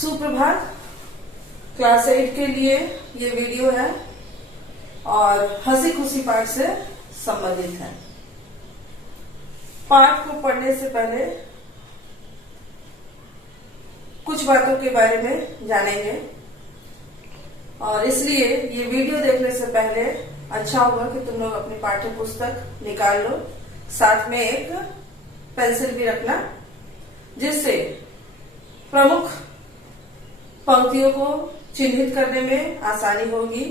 सुप्रभात। क्लास 8 के लिए ये वीडियो है और हंसी खुशी पाठ से संबंधित है। पाठ को पढ़ने से पहले कुछ बातों के बारे में जानेंगे और इसलिए ये वीडियो देखने से पहले अच्छा होगा कि तुम लोग अपनी पाठ्य पुस्तक निकाल लो, साथ में एक पेंसिल भी रखना, जिससे प्रमुख पंक्तियों को चिन्हित करने में आसानी होगी।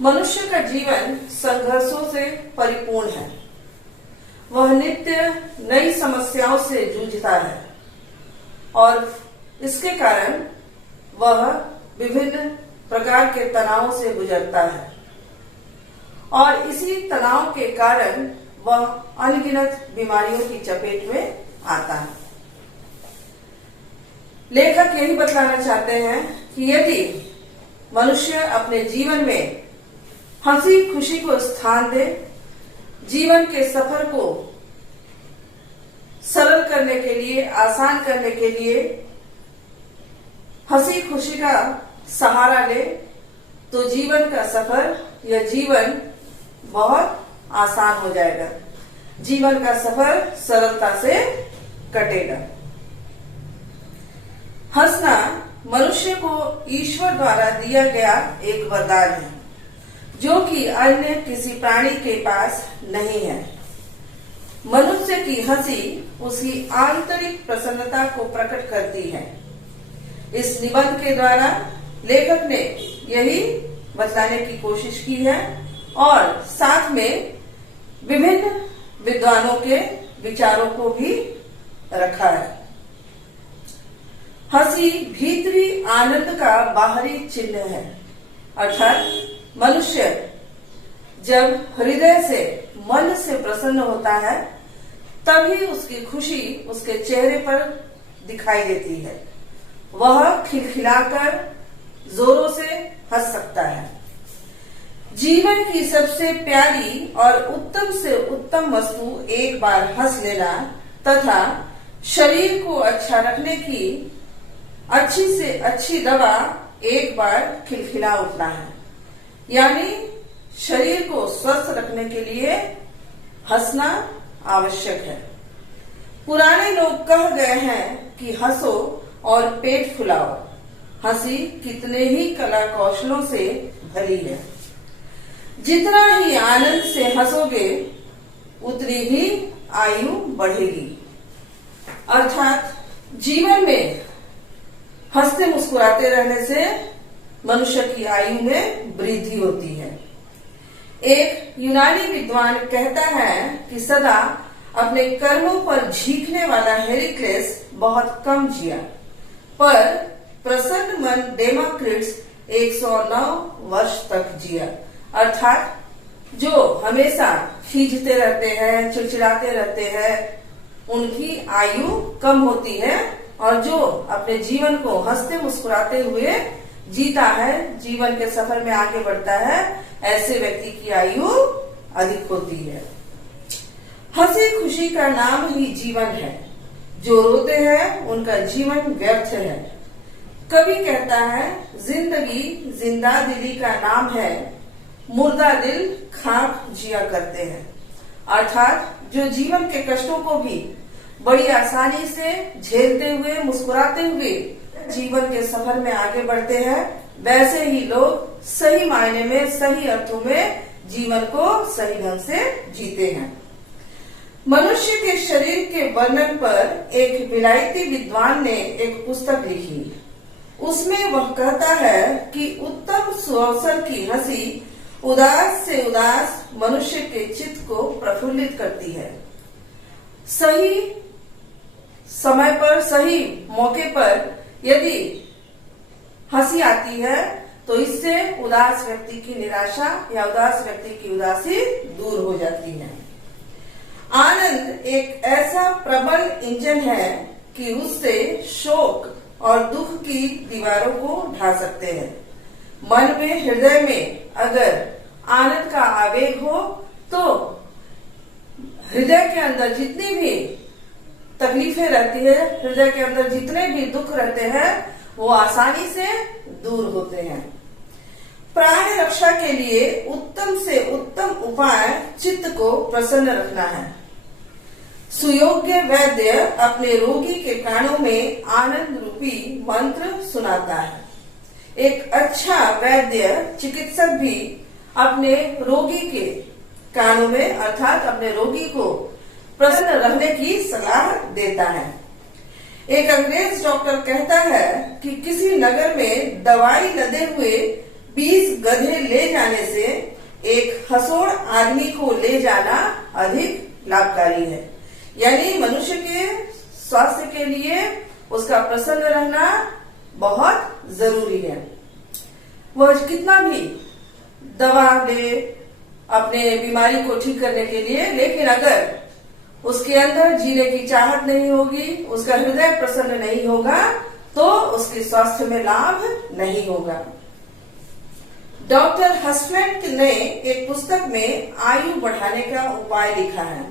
मनुष्य का जीवन संघर्षों से परिपूर्ण है। वह नित्य नई समस्याओं से जूझता है और इसके कारण वह विभिन्न प्रकार के तनावों से गुजरता है और इसी तनाव के कारण वह अनगिनत बीमारियों की चपेट में आता है। लेखक यही बतलाना चाहते हैं कि यदि मनुष्य अपने जीवन में हंसी खुशी को स्थान दे, जीवन के सफर को सरल करने के लिए, आसान करने के लिए हंसी खुशी का सहारा ले, तो जीवन का सफर या जीवन बहुत आसान हो जाएगा। जीवन का सफर सरलता से कटेगा। हंसना मनुष्य को ईश्वर द्वारा दिया गया एक वरदान है, जो कि अन्य किसी प्राणी के पास नहीं है। मनुष्य की हंसी उसकी आंतरिक प्रसन्नता को प्रकट करती है। इस निबंध के द्वारा लेखक ने यही बताने की कोशिश की है और साथ में विभिन्न विद्वानों के विचारों को भी रखा है। हंसी भीतरी आनंद का बाहरी चिन्ह है, अर्थात मनुष्य जब हृदय से, मन से प्रसन्न होता है, तभी उसकी खुशी उसके चेहरे पर दिखाई देती है। वह खिलखिलाकर जोरों से हंस सकता है। जीवन की सबसे प्यारी और उत्तम से उत्तम वस्तु एक बार हंस लेना तथा शरीर को अच्छा रखने की अच्छी से अच्छी दवा एक बार खिलखिला उठना है। यानी शरीर को स्वस्थ रखने के लिए हंसना आवश्यक है। पुराने लोग कह गए हैं कि हंसो और पेट फुलाओ। हंसी कितने ही कला कौशलों से भरी है। जितना ही आनंद से हंसोगे उतनी ही आयु बढ़ेगी। अर्थात जीवन में हंसते मुस्कुराते रहने से मनुष्य की आयु में वृद्धि होती है। एक यूनानी विद्वान कहता है कि सदा अपने कर्मों पर झींकने वाला हेराक्लिस बहुत कम जिया, पर प्रसन्न मन डेमोक्रिटस 109 वर्ष तक जिया। अर्थात जो हमेशा खींचते रहते हैं, चिड़चिड़ाते रहते हैं, उनकी आयु कम होती है और जो अपने जीवन को हंसते मुस्कुराते हुए जीता है, जीवन के सफर में आगे बढ़ता है, ऐसे व्यक्ति की आयु अधिक होती है। हंसी खुशी का नाम ही जीवन है। जो रोते हैं उनका जीवन व्यर्थ है। कवि कहता है, जिंदगी जिंदा दिली का नाम है, मुर्दा दिल खाक जिया करते हैं। अर्थात जो जीवन के कष्टों को भी बड़ी आसानी से झेलते हुए, मुस्कुराते हुए जीवन के सफर में आगे बढ़ते हैं, वैसे ही लोग सही मायने में, सही अर्थों में जीवन को सही ढंग से जीते हैं। मनुष्य के शरीर के वर्णन पर एक विलायती विद्वान ने एक पुस्तक लिखी। उसमें वह कहता है कि उत्तम सुअवसर की हंसी उदास से उदास मनुष्य के चित्त को प्रफुल्लित करती है। सही समय पर, सही मौके पर यदि हंसी आती है तो इससे उदास व्यक्ति की निराशा या उदास व्यक्ति की उदासी दूर हो जाती है। आनंद एक ऐसा प्रबल इंजन है कि उससे शोक और दुख की दीवारों को ढा सकते हैं। मन में, हृदय में अगर आनंद का आवेग हो तो हृदय के अंदर जितनी भी तकलीफें रहती है, हृदय के अंदर जितने भी दुख रहते हैं वो आसानी से दूर होते हैं। प्राण रक्षा के लिए उत्तम से उत्तम उपाय चित्त को प्रसन्न रखना है। सुयोग्य वैद्य अपने रोगी के कानों में आनंद रूपी मंत्र सुनाता है। एक अच्छा वैद्य चिकित्सक भी अपने रोगी के कानों में अर्थात अपने रोगी को प्रसन्न रहने की सलाह देता है। एक अंग्रेज डॉक्टर कहता है कि किसी नगर में दवाई लदे हुए 20 गधे ले जाने से एक हंसोड़ आदमी को ले जाना अधिक लाभकारी है। यानी मनुष्य के स्वास्थ्य के लिए उसका प्रसन्न रहना बहुत जरूरी है। वह कितना भी दवा ले अपने बीमारी को ठीक करने के लिए, लेकिन अगर उसके अंदर जीने की चाहत नहीं होगी, उसका हृदय प्रसन्न नहीं होगा, तो उसके स्वास्थ्य में लाभ नहीं होगा। डॉक्टर हसमैट ने एक पुस्तक में आयु बढ़ाने का उपाय लिखा है।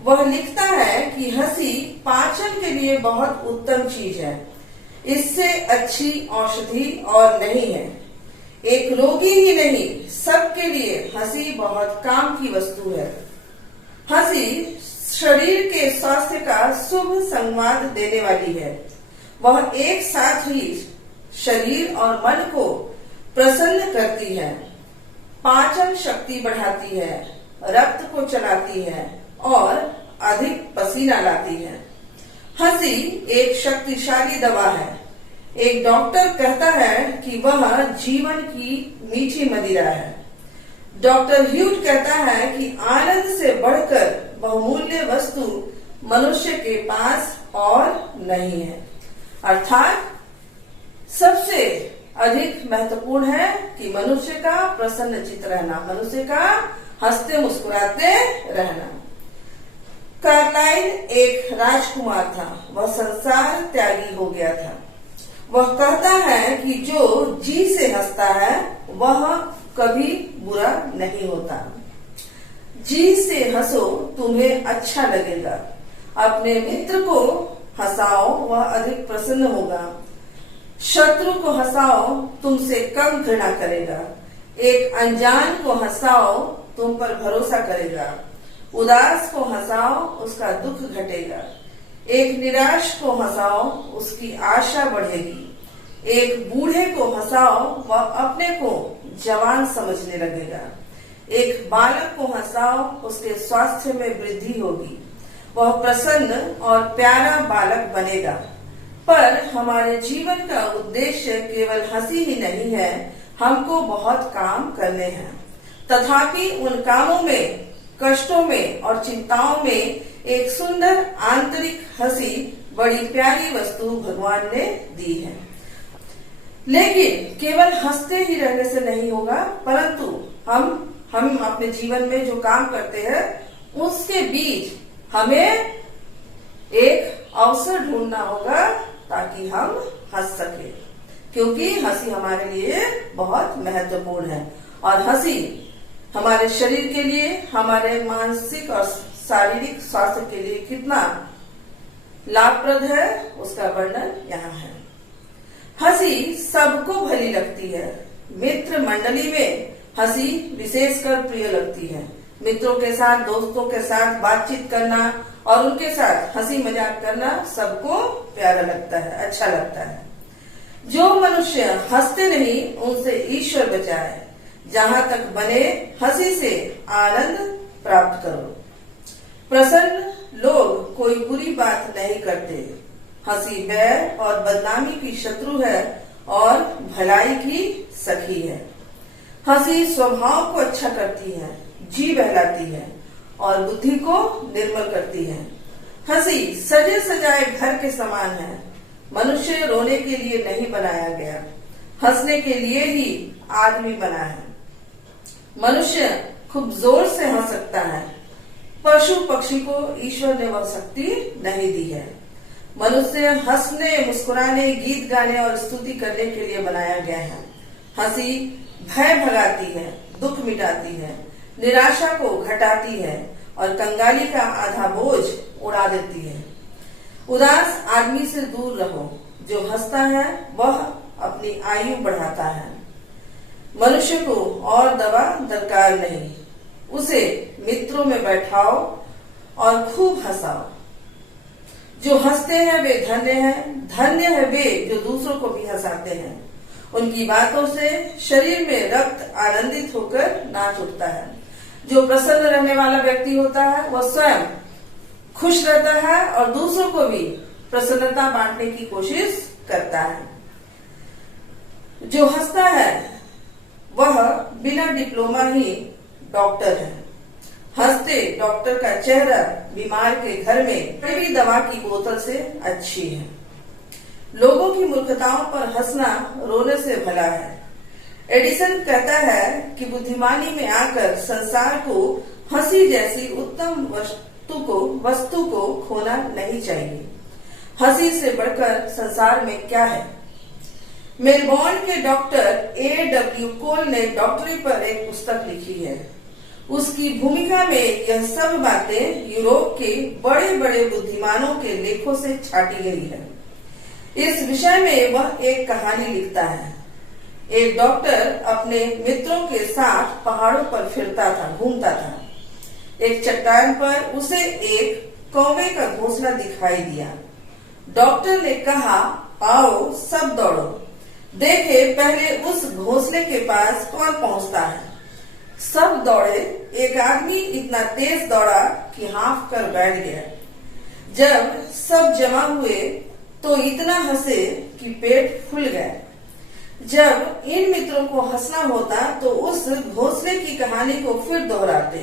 वह लिखता है कि हंसी पाचन के लिए बहुत उत्तम चीज है, इससे अच्छी औषधि और नहीं है। एक रोगी ही नहीं, सबके लिए हंसी बहुत काम की वस्तु है। हंसी शरीर के स्वास्थ्य का शुभ संवाद देने वाली है। वह एक साथ ही शरीर और मन को प्रसन्न करती है, पाचन शक्ति बढ़ाती है, रक्त को चलाती है और अधिक पसीना लाती है। हंसी एक शक्तिशाली दवा है। एक डॉक्टर कहता है कि वह जीवन की मीठी मदिरा है। डॉक्टर ह्यूट कहता है कि आनंद से बढ़कर बहुमूल्य वस्तु मनुष्य के पास और नहीं है। अर्थात सबसे अधिक महत्वपूर्ण है कि मनुष्य का प्रसन्न चित्त रहना, मनुष्य का हंसते मुस्कुराते रहना। कार्लाइल एक राजकुमार था, वह संसार त्यागी हो गया था। वह कहता है कि जो जी से हंसता है वह कभी बुरा नहीं होता। जी से हंसो, तुम्हें अच्छा लगेगा। अपने मित्र को हंसाओ, वह अधिक प्रसन्न होगा। शत्रु को हंसाओ, तुमसे कम घृणा करेगा। एक अनजान को हंसाओ, तुम पर भरोसा करेगा। उदास को हंसाओ, उसका दुख घटेगा। एक निराश को हंसाओ, उसकी आशा बढ़ेगी। एक बूढ़े को हंसाओ, वह अपने को जवान समझने लगेगा। एक बालक को हंसाओ, उसके स्वास्थ्य में वृद्धि होगी। वह प्रसन्न और प्यारा बालक बनेगा। पर हमारे जीवन का उद्देश्य केवल हंसी ही नहीं है, हमको बहुत काम करने हैं। तथापि उन कामों में, कष्टों में और चिंताओं में एक सुंदर आंतरिक हंसी बड़ी प्यारी वस्तु भगवान ने दी है। लेकिन केवल हंसते ही रहने से नहीं होगा, परंतु हम अपने जीवन में जो काम करते हैं उसके बीच हमें एक अवसर ढूंढना होगा ताकि हम हंस सके, क्योंकि हंसी हमारे लिए बहुत महत्वपूर्ण है। और हंसी हमारे शरीर के लिए, हमारे मानसिक और शारीरिक स्वास्थ्य के लिए कितना लाभप्रद है उसका वर्णन यहाँ है। हंसी सबको भली लगती है। मित्र मंडली में हंसी विशेषकर प्रिय लगती है। मित्रों के साथ, दोस्तों के साथ बातचीत करना और उनके साथ हंसी मजाक करना सबको प्यारा लगता है, अच्छा लगता है। जो मनुष्य हंसते नहीं, उनसे ईश्वर बचाए। जहाँ तक बने हंसी से आनंद प्राप्त करो। प्रसन्न लोग कोई बुरी बात नहीं करते। हंसी बैर और बदनामी की शत्रु है और भलाई की सखी है। हंसी स्वभाव को अच्छा करती है, जी बहलाती है और बुद्धि को निर्मल करती है। हंसी सजे सजाए घर के समान है। मनुष्य रोने के लिए नहीं बनाया गया, हंसने के लिए ही आदमी बना है। मनुष्य खूब जोर से हंस सकता है, पशु पक्षी को ईश्वर ने वह शक्ति नहीं दी है। मनुष्य हंसने, मुस्कुराने, गीत गाने और स्तुति करने के लिए बनाया गया है। हंसी भय भगाती है, दुख मिटाती है, निराशा को घटाती है और कंगाली का आधा बोझ उड़ा देती है। उदास आदमी से दूर रहो। जो हंसता है वह अपनी आयु बढ़ाता है। मनुष्य को और दवा दरकार नहीं, उसे मित्रों में बैठाओ और खूब हंसाओ। जो हंसते हैं वे धन्य हैं, धन्य है वे जो दूसरों को भी हंसाते हैं। उनकी बातों से शरीर में रक्त आनंदित होकर नाच उठता है। जो प्रसन्न रहने वाला व्यक्ति होता है वह स्वयं खुश रहता है और दूसरों को भी प्रसन्नता बांटने की कोशिश करता है। जो हंसता है वह बिना डिप्लोमा ही डॉक्टर है। हंसते डॉक्टर का चेहरा बीमार के घर में कभी दवा की बोतल से अच्छी है। लोगों की मूर्खताओं पर हंसना रोने से भला है। एडिसन कहता है कि बुद्धिमानी में आकर संसार को हंसी जैसी उत्तम वस्तु को खोना नहीं चाहिए। हंसी से बढ़कर संसार में क्या है। मेलबोर्न के डॉक्टर A.W. कोल ने डॉक्टरी पर एक पुस्तक लिखी है। उसकी भूमिका में यह सब बातें यूरोप के बड़े बड़े बुद्धिमानों के लेखों से छाटी गई है। इस विषय में वह एक कहानी लिखता है। एक डॉक्टर अपने मित्रों के साथ पहाड़ों पर फिरता था, घूमता था। एक चट्टान पर उसे एक कौवे का घोंसला दिखाई दिया। डॉक्टर ने कहा, आओ सब दौड़ो, देखे पहले उस घोंसले के पास कौन पहुंचता है। सब दौड़े। एक आदमी इतना तेज दौड़ा कि हाँफ कर बैठ गया। जब सब जमा हुए तो इतना हंसे कि पेट फूल गया। जब इन मित्रों को हंसना होता तो उस घोंसले की कहानी को फिर दोहराते।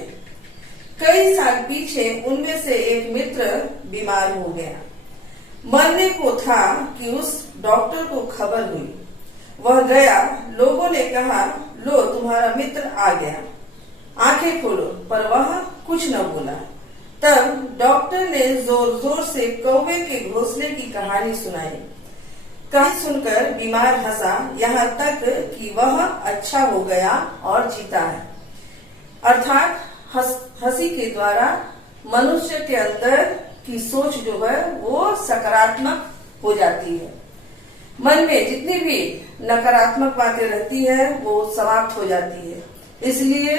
कई साल पीछे उनमें से एक मित्र बीमार हो गया। मरने को था कि उस डॉक्टर को खबर हुई। वह गया। लोगों ने कहा, लो तुम्हारा मित्र आ गया, आंखें खोलो, पर वह कुछ न बोला। तब डॉक्टर ने जोर जोर से कौवे के घोंसले की कहानी सुनाई। कहानी सुनकर बीमार हंसा, यहाँ तक कि वह अच्छा हो गया और जीता है। अर्थात हंसी के द्वारा मनुष्य के अंदर की सोच जो है वो सकारात्मक हो जाती है। मन में जितनी भी नकारात्मक बातें रहती है वो समाप्त हो जाती है। इसलिए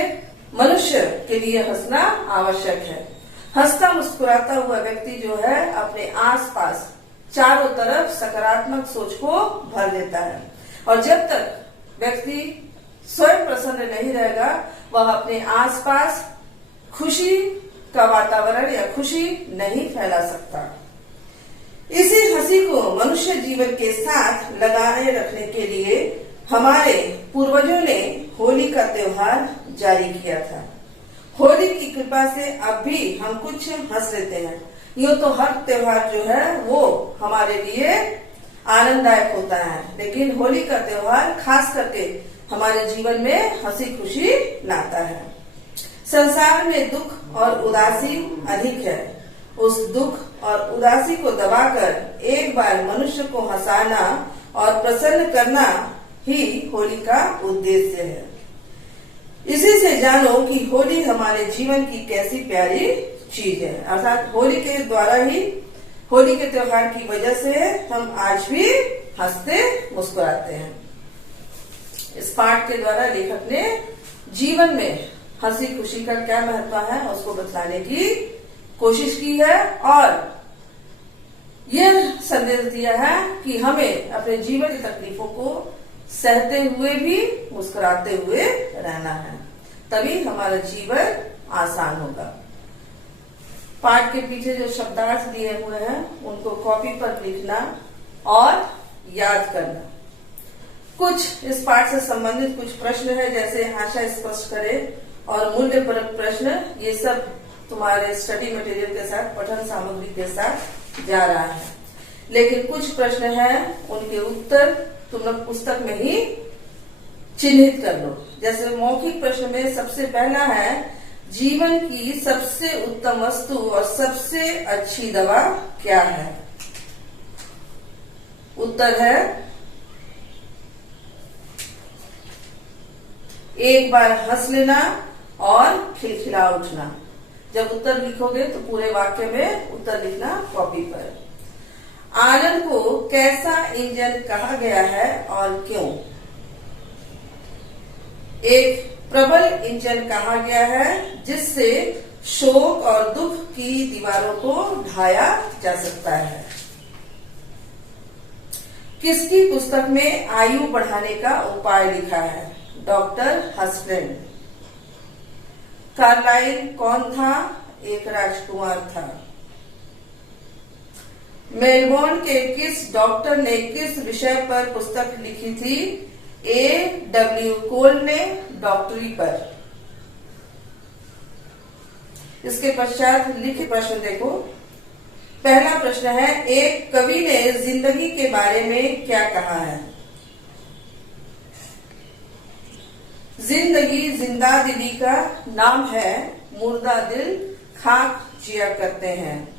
मनुष्य के लिए हंसना आवश्यक है। हंसता मुस्कुराता हुआ व्यक्ति जो है अपने आसपास चारों तरफ सकारात्मक सोच को भर देता है। और जब तक व्यक्ति स्वयं प्रसन्न नहीं रहेगा वह अपने आसपास खुशी का वातावरण या खुशी नहीं फैला सकता। इसी हंसी को मनुष्य जीवन के साथ लगाए रखने के लिए हमारे पूर्वजों ने होली का त्योहार जारी किया था। होली की कृपा से अब भी हम कुछ हंस लेते हैं। यूं तो हर त्योहार जो है वो हमारे लिए आनंददायक होता है, लेकिन होली का त्योहार खास करके हमारे जीवन में हंसी खुशी लाता है। संसार में दुख और उदासी अधिक है। उस दुख और उदासी को दबाकर एक बार मनुष्य को हंसाना और प्रसन्न करना ही होली का उद्देश्य है। इसी से जानो कि होली हमारे जीवन की कैसी प्यारी चीज है। अर्थात होली के द्वारा ही, होली के त्योहार की वजह से हम आज भी हंसते मुस्कुराते हैं। इस पाठ के द्वारा लेखक ने जीवन में हंसी खुशी का क्या महत्व है उसको बतलाने की कोशिश की है और यह संदेश दिया है कि हमें अपने जीवन की तकलीफों को सहते हुए भी मुस्कुराते हुए रहना है, तभी हमारा जीवन आसान होगा। पाठ के पीछे जो शब्दार्थ दिए हुए हैं उनको कॉपी पर लिखना और याद करना। कुछ इस पाठ से संबंधित कुछ प्रश्न है, जैसे आशा स्पष्ट करे और मूल्य परक प्रश्न, ये सब तुम्हारे स्टडी मटेरियल के साथ, पठन सामग्री के साथ जा रहा है। लेकिन कुछ प्रश्न हैं उनके उत्तर तुम लोग पुस्तक में ही चिन्हित कर लो। जैसे मौखिक प्रश्न में सबसे पहला है, जीवन की सबसे उत्तम वस्तु और सबसे अच्छी दवा क्या है? उत्तर है, एक बार हंस लेना और खिलखिला उठना। जब उत्तर लिखोगे तो पूरे वाक्य में उत्तर लिखना कॉपी पर। आनंद को कैसा इंजन कहा गया है और क्यों? एक प्रबल इंजन कहा गया है जिससे शोक और दुख की दीवारों को ढाया जा सकता है। किसकी पुस्तक में आयु बढ़ाने का उपाय लिखा है? डॉक्टर हसलैंड। कार्लाइल कौन था? एक राजकुमार था। मेलबोर्न के किस डॉक्टर ने किस विषय पर पुस्तक लिखी थी? A.W. कोल ने डॉक्टरी पर। इसके पश्चात लिखित प्रश्न देखो। पहला प्रश्न है, एक कवि ने जिंदगी के बारे में क्या कहा है? जिंदगी जिंदा दिली का नाम है, मुर्दा दिल खाक जिया करते हैं।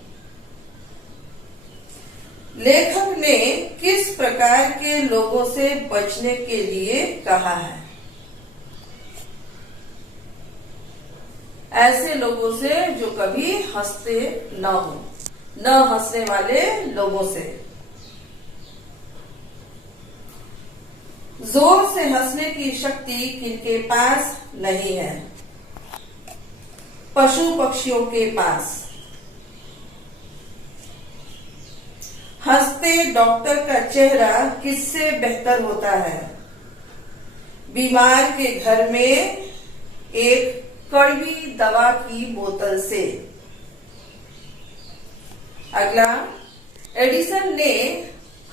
लेखक ने किस प्रकार के लोगों से बचने के लिए कहा है? ऐसे लोगों से जो कभी हंसते न हो, न हंसने वाले लोगों से। जोर से हंसने की शक्ति किनके पास नहीं है? पशु पक्षियों के पास। हंसते डॉक्टर का चेहरा किससे बेहतर होता है? बीमार के घर में एक कड़वी दवा की बोतल से। अगला, एडिसन ने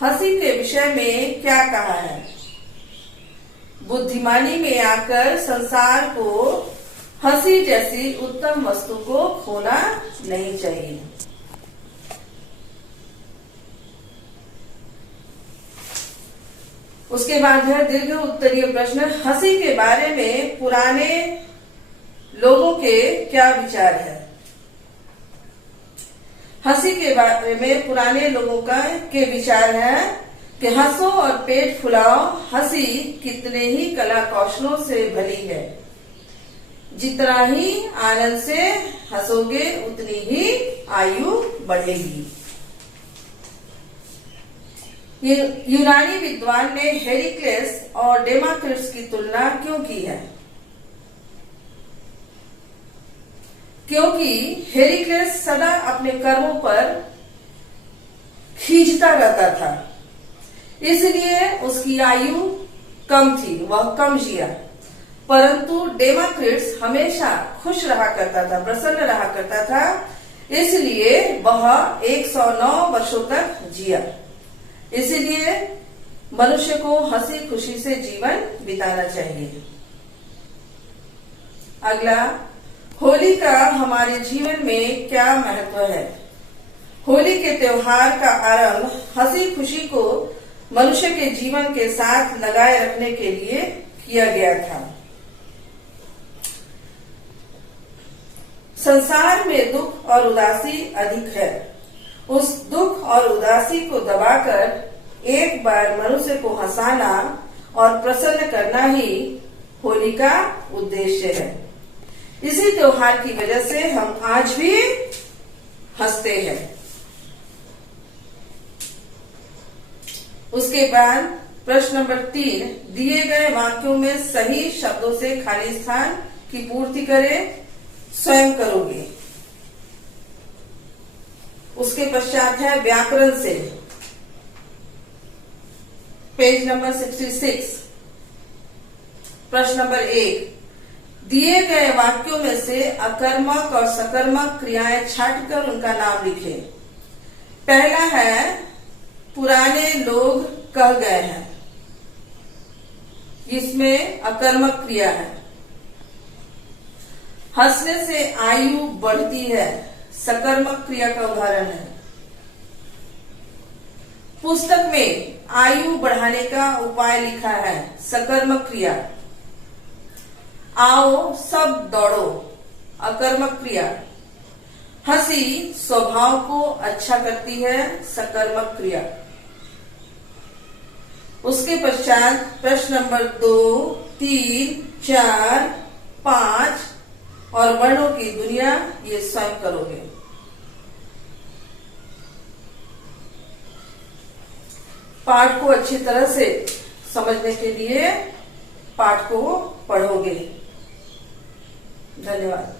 हंसी के विषय में क्या कहा है? बुद्धिमानी में आकर संसार को हंसी जैसी उत्तम वस्तु को खोना नहीं चाहिए। उसके बाद है दीर्घ उत्तरीय प्रश्न, हंसी के बारे में पुराने लोगों के क्या विचार है? हंसी के बारे में पुराने लोगों के विचार है कि हंसो और पेट फुलाओ, हंसी कितने ही कला कौशलों से भली है। जितना ही आनंद से हंसोगे उतनी ही आयु बढ़ेगी। यूनानी विद्वान ने हेरिक्लेस और डेमाक्रिटस की तुलना क्यों की है? क्योंकि हेरिक्लेस सदा अपने कर्मों पर खींचता रहता था, इसलिए उसकी आयु कम थी, वह कम जिया। परंतु डेमाक्रिटस हमेशा खुश रहा करता था, प्रसन्न रहा करता था, इसलिए वह 109 वर्षों तक जिया। इसलिए मनुष्य को हंसी खुशी से जीवन बिताना चाहिए। अगला, होली का हमारे जीवन में क्या महत्व है? होली के त्योहार का आरंभ हंसी खुशी को मनुष्य के जीवन के साथ लगाए रखने के लिए किया गया था। संसार में दुख और उदासी अधिक है। उस दुख और उदासी को दबाकर एक बार मनुष्य को हंसाना और प्रसन्न करना ही होली का उद्देश्य है। इसी त्योहार की वजह से हम आज भी हंसते हैं। उसके बाद प्रश्न नंबर 3, दिए गए वाक्यों में सही शब्दों से खाली स्थान की पूर्ति करें, स्वयं करोगे। उसके पश्चात है व्याकरण से, पेज नंबर 66, प्रश्न नंबर 1, दिए गए वाक्यों में से अकर्मक और सकर्मक क्रियाएं छांटकर उनका नाम लिखें। पहला है, पुराने लोग कह गए हैं, जिसमें अकर्मक क्रिया है। हंसने से आयु बढ़ती है, सकर्मक क्रिया का उदाहरण है। पुस्तक में आयु बढ़ाने का उपाय लिखा है, सकर्मक क्रिया। आओ सब दौड़ो, अकर्मक क्रिया। हंसी स्वभाव को अच्छा करती है, सकर्मक क्रिया। उसके पश्चात प्रश्न नंबर 2, 3, 4, 5 और वर्णों की दुनिया, ये स्वयं करोगे। पाठ को अच्छी तरह से समझने के लिए पाठ को पढ़ोगे। धन्यवाद।